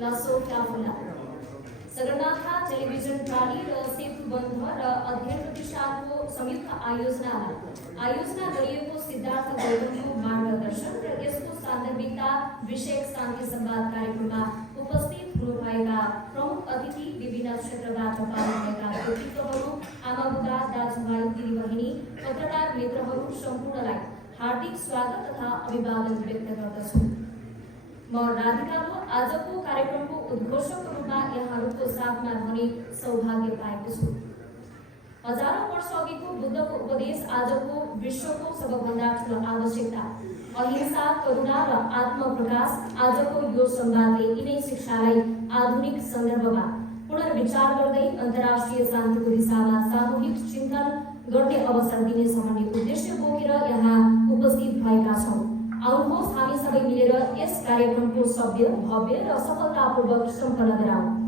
लासो काफला सगरमाथा टेलिभिजन प्राली र सेतु बन्ध र अध्ययन प्रतिष्ठानको संयुक्त आयोजना गरिएको सिद्धार्थ गौतमको मार्गदर्शन र यसको सान्दर्भिकता विषयक शान्ति संवाद कार्यक्रममा उपस्थित हुनुभएका प्रमुख अतिथि, विभिन्न क्षेत्रबाट पाल्नुभएका व्यक्तित्वहरू, आमाबुबा, दाजुभाइ, दिदीबहिनी, पत्रकार मित्रहरू सम्पूर्णलाई हार्दिक स्वागत तथा अभिवादन व्यक्त गर्दछु। म राधिका हो। आजको कार्यक्रमको उद्घोषकको रूपमा यहाँहरूको साथमा रहने सौभाग्य पाएको छु। हजारौं वर्ष अघिको बुद्धको उपदेश आजको विश्वको सबभन्दा ठूलो आवश्यकता, अहिंसा, करुणा र आत्मप्रकाश आजको यो संवादले यिनै शिक्षालाई आधुनिक सन्दर्भमा पुनर्विचार गर्दै अन्तर्राष्ट्रिय शान्तिको दिशामा सामूहिक चिन्तन गर्ने अवसर दिनेछ भन्ने उद्देश्य बोकेर यहाँ उपस्थित भएका छौँ। आउनुहोस् हामी सबै मिलेर यस कार्यक्रमको सभ्य, भव्य र सफलतापूर्वक सम्पन्न गराउँ।